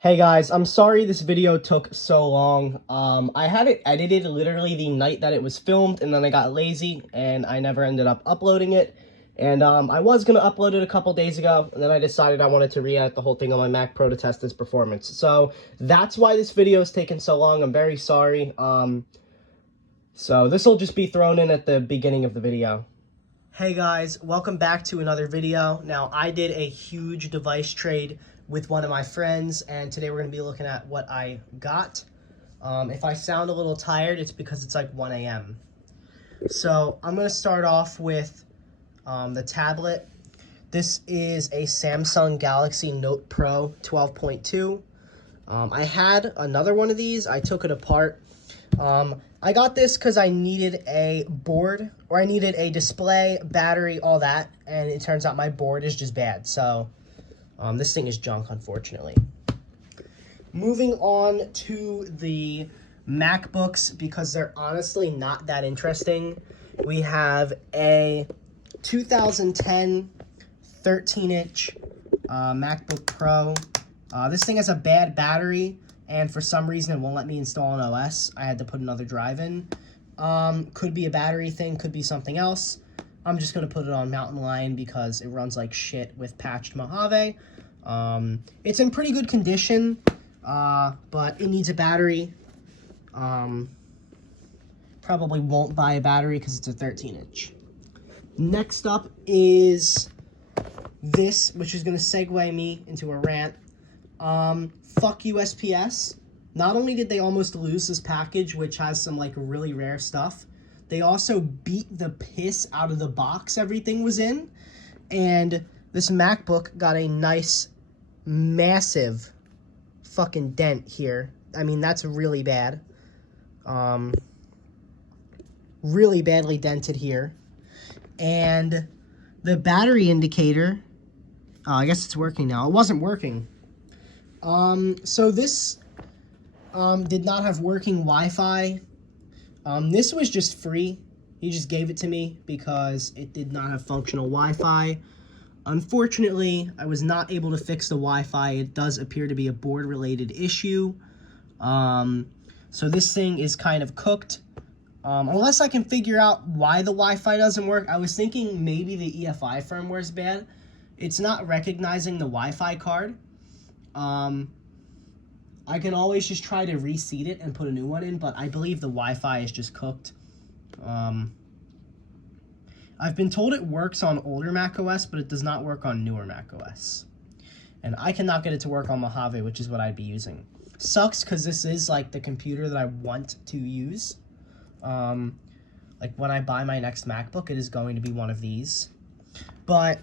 Hey guys, I'm sorry this video took so long. I had it edited literally the night that it was filmed, and then I got lazy and I never ended up uploading it. And I was gonna upload it a couple days ago, and then I decided I wanted to re-edit the whole thing on my Mac Pro to test its performance. So that's why this video is taking so long. I'm very sorry. So this will just be thrown in at the beginning of the video. Hey guys, welcome back to another video. Now, I did a huge device trade with one of my friends, and today we're going to be looking at what I got. If I sound a little tired, it's because it's like 1 a.m. So I'm going to start off with the tablet. This is a Samsung Galaxy Note Pro 12.2. I had another one of these. I took it apart. I got this because I needed a board, or I needed a display, battery, all that, and it turns out my board is just bad, so this thing is junk, unfortunately. Moving on to the MacBooks, because they're honestly not that interesting. We have a 2010 13-inch MacBook Pro. This thing has a bad battery, and for some reason it won't let me install an OS. I had to put another drive in. Could be a battery thing, could be something else. I'm just going to put it on Mountain Lion because it runs like shit with patched Mojave. It's in pretty good condition, but it needs a battery. Probably won't buy a battery because it's a 13-inch. Next up is this, which is going to segue me into a rant. Fuck USPS. Not only did they almost lose this package, which has some like really rare stuff, they also beat the piss out of the box everything was in, and this MacBook got a nice, massive fucking dent here. I mean, that's really bad. Really badly dented here. And the battery indicator, I guess it's working now. It wasn't working. So this did not have working Wi-Fi. This was just free. He just gave it to me because it did not have functional Wi-Fi. Unfortunately, I was not able to fix the Wi-Fi. It does appear to be a board-related issue. So this thing is kind of cooked. Unless I can figure out why the Wi-Fi doesn't work. I was thinking maybe the EFI firmware is bad. It's not recognizing the Wi-Fi card. I can always just try to reseat it and put a new one in, but I believe the Wi-Fi is just cooked. I've been told it works on older macOS, but it does not work on newer macOS. And I cannot get it to work on Mojave, which is what I'd be using. Sucks, because this is like the computer that I want to use. Like when I buy my next MacBook, it is going to be one of these. But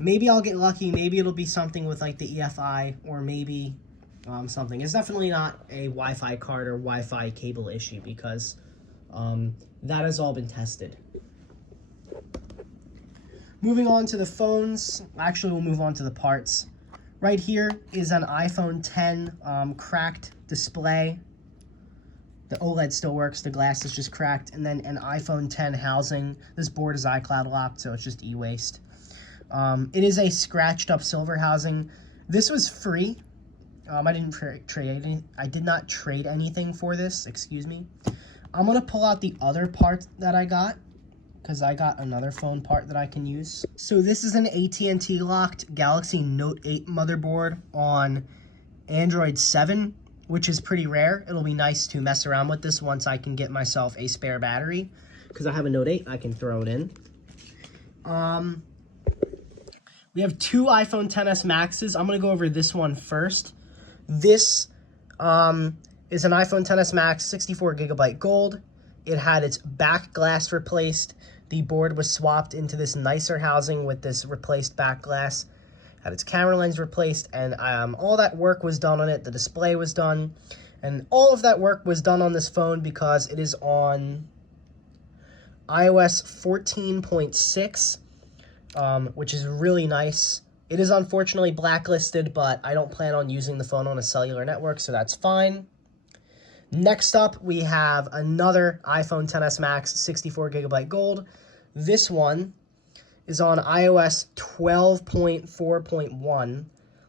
maybe I'll get lucky. Maybe it'll be something with like the EFI, or maybe something. It's definitely not a Wi-Fi card or Wi-Fi cable issue, because that has all been tested. Moving on to the phones. Actually, we'll move on to the parts. Right here is an iPhone 10 cracked display. The OLED still works, the glass is just cracked. And then an iPhone 10 housing. This board is iCloud locked, so it's just e-waste. It is a scratched up silver housing. This was free. I did not trade anything for this, excuse me. I'm gonna pull out the other part that I got, because I got another phone part that I can use. So this is an AT&T locked Galaxy Note 8 motherboard on Android 7, which is pretty rare. It'll be nice to mess around with this once I can get myself a spare battery, because I have a Note 8, I can throw it in. We have two iPhone XS Maxes. I'm going to go over this one first. This is an iPhone XS Max, 64 gigabyte gold. It had its back glass replaced. The board was swapped into this nicer housing with this replaced back glass. Had its camera lens replaced, and all that work was done on it. The display was done, and all of that work was done on this phone because it is on iOS 14.6. Which is really nice. It is unfortunately blacklisted, but I don't plan on using the phone on a cellular network, so that's fine. Next up, we have another iPhone XS Max 64 gigabyte gold. This one is on iOS 12.4.1.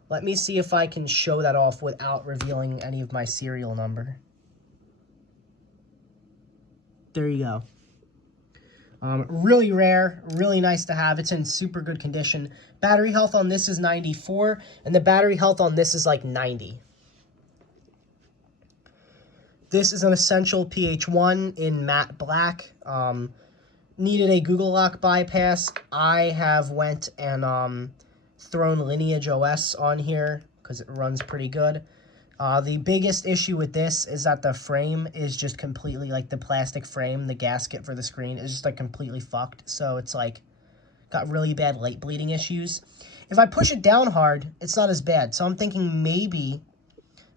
Let me see if I can show that off without revealing any of my serial number. There you go. Really rare, really nice to have. It's in super good condition. Battery health on this is 94, and the battery health on this is like 90. This is an Essential PH1 in matte black. Needed a Google Lock bypass. I have went and thrown Lineage OS on here because it runs pretty good. The biggest issue with this is that the frame is just completely, like the plastic frame, the gasket for the screen is just like completely fucked. So it's like got really bad light bleeding issues. If I push it down hard, it's not as bad. So I'm thinking maybe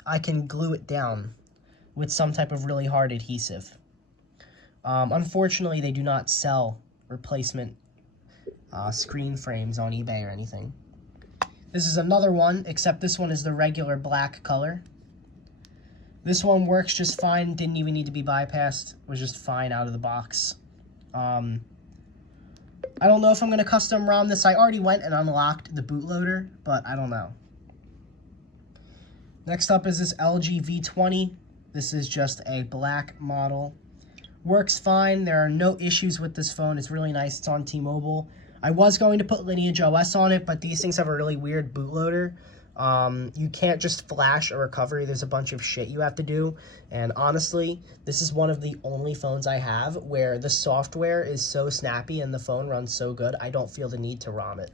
I can glue it down with some type of really hard adhesive. Unfortunately, they do not sell replacement screen frames on eBay or anything. This is another one, except this one is the regular black color. This one works just fine, didn't even need to be bypassed, was just fine out of the box. I don't know if I'm going to custom ROM this. I already went and unlocked the bootloader, but I don't know. Next up is this LG V20. This is just a black model. Works fine. There are no issues with this phone. It's really nice. It's on T-Mobile. I was going to put Lineage OS on it, but these things have a really weird bootloader. You can't just flash a recovery. There's a bunch of shit you have to do. And honestly, this is one of the only phones I have where the software is so snappy and the phone runs so good, I don't feel the need to ROM it.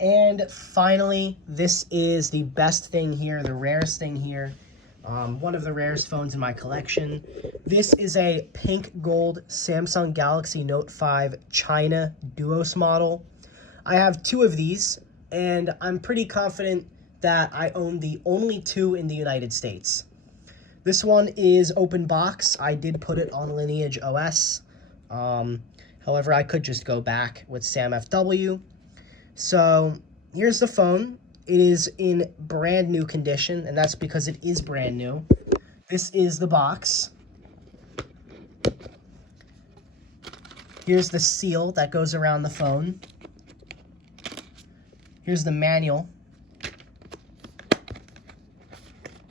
And finally, this is the best thing here, the rarest thing here. One of the rarest phones in my collection. This is a pink gold Samsung Galaxy Note 5 China Duos model. I have two of these, and I'm pretty confident that I own the only two in the United States. This one is open box. I did put it on Lineage OS. However, I could just go back with SamFW. So here's the phone. It is in brand new condition, and that's because it is brand new. This is the box. Here's the seal that goes around the phone. Here's the manual.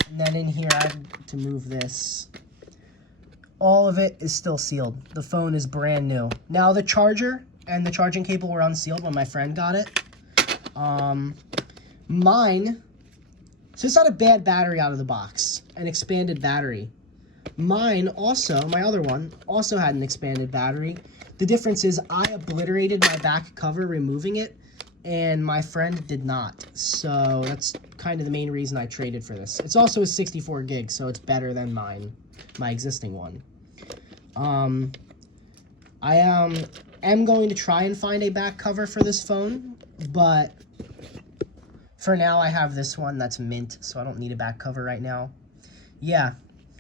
And then in here, I have to move this. All of it is still sealed. The phone is brand new. Now, the charger and the charging cable were unsealed when my friend got it. Mine, so it's not a bad battery out of the box, an expanded battery. Mine also, my other one, also had an expanded battery. The difference is I obliterated my back cover removing it, and my friend did not. So that's kind of the main reason I traded for this. It's also a 64 gig, so it's better than mine, my existing one. I am going to try and find a back cover for this phone, but for now I have this one that's mint, so I don't need a back cover right now. Yeah,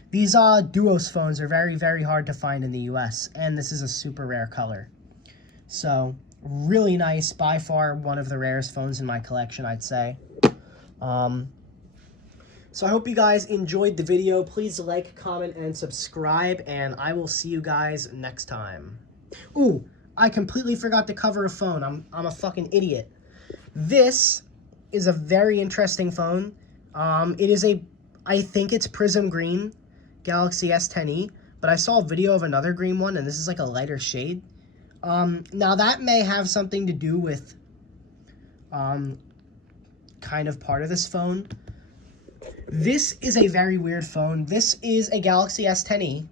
these Duos phones are very, very hard to find in the US, and this is a super rare color. So, really nice, by far one of the rarest phones in my collection, I'd say. So I hope you guys enjoyed the video. Please like, comment, and subscribe, and I will see you guys next time. Ooh, I completely forgot to cover a phone. I'm a fucking idiot. This is a very interesting phone. It is I think it's Prism Green Galaxy S10e, but I saw a video of another green one, and this is like a lighter shade. Now that may have something to do with kind of part of this phone. This is a very weird phone. This is a Galaxy S10e.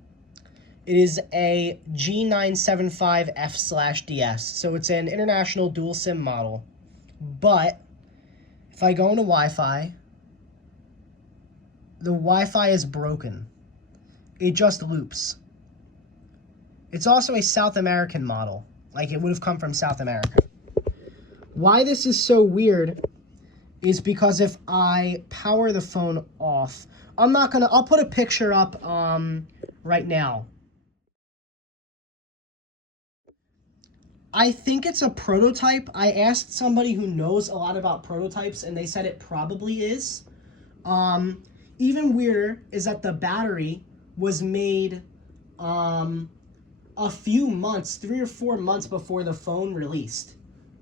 It is a G975F/DS, so it's an international dual SIM model. But if I go into Wi-Fi, the Wi-Fi is broken. It just loops. It's also a South American model. Like, it would have come from South America. Why this is so weird is because if I power the phone off, I'll put a picture up right now. I think it's a prototype. I asked somebody who knows a lot about prototypes, and they said it probably is. Even weirder is that the battery was made a few months, 3 or 4 months before the phone released.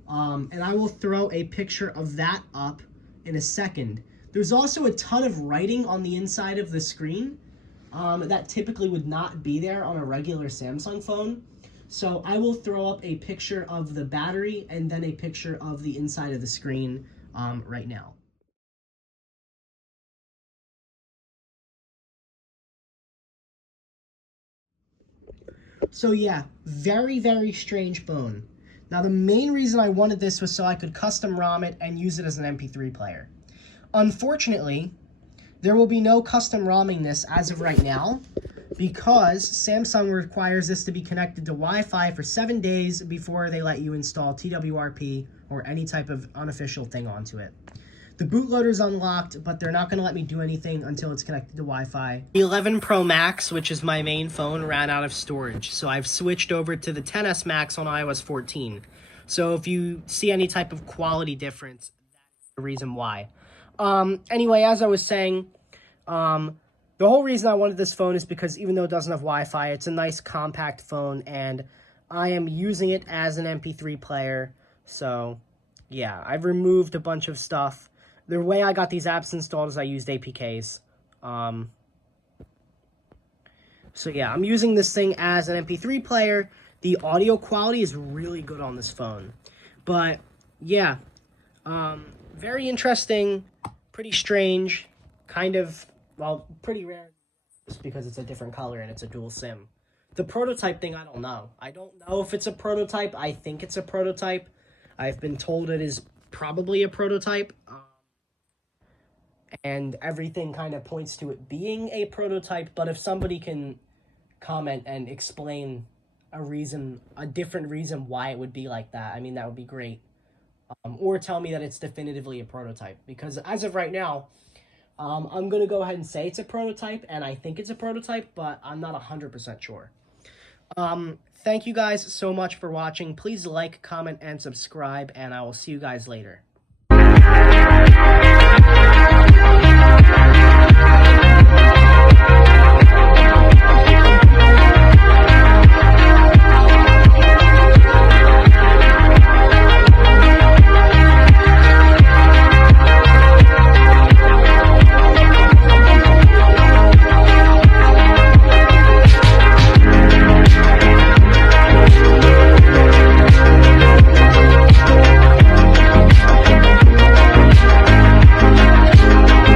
And I will throw a picture of that up in a second. There's also a ton of writing on the inside of the screen that typically would not be there on a regular Samsung phone. So I will throw up a picture of the battery and then a picture of the inside of the screen right now. So yeah, very, very strange phone. Now the main reason I wanted this was so I could custom ROM it and use it as an MP3 player. Unfortunately, there will be no custom ROMing this as of right now because Samsung requires this to be connected to Wi-Fi for 7 days before they let you install TWRP or any type of unofficial thing onto it. The bootloader's unlocked, but they're not going to let me do anything until it's connected to Wi-Fi. The 11 Pro Max, which is my main phone, ran out of storage, so I've switched over to the XS Max on iOS 14. So if you see any type of quality difference, that's the reason why. Anyway, as I was saying, the whole reason I wanted this phone is because even though it doesn't have Wi-Fi, it's a nice compact phone, and I am using it as an MP3 player. So, yeah, I've removed a bunch of stuff. The way I got these apps installed is I used APKs. So, yeah, I'm using this thing as an MP3 player. The audio quality is really good on this phone. But, yeah, very interesting, pretty strange, kind of, well, pretty rare just because it's a different color and it's a dual SIM. The prototype thing, I don't know. I don't know if it's a prototype. I think it's a prototype. I've been told it is probably a prototype. And everything kind of points to it being a prototype. But if somebody can comment and explain a different reason why it would be like that, I mean, that would be great. Or tell me that it's definitively a prototype. Because as of right now, I'm going to go ahead and say it's a prototype, and I think it's a prototype, but I'm not 100% sure. Thank you guys so much for watching. Please like, comment, and subscribe, and I will see you guys later.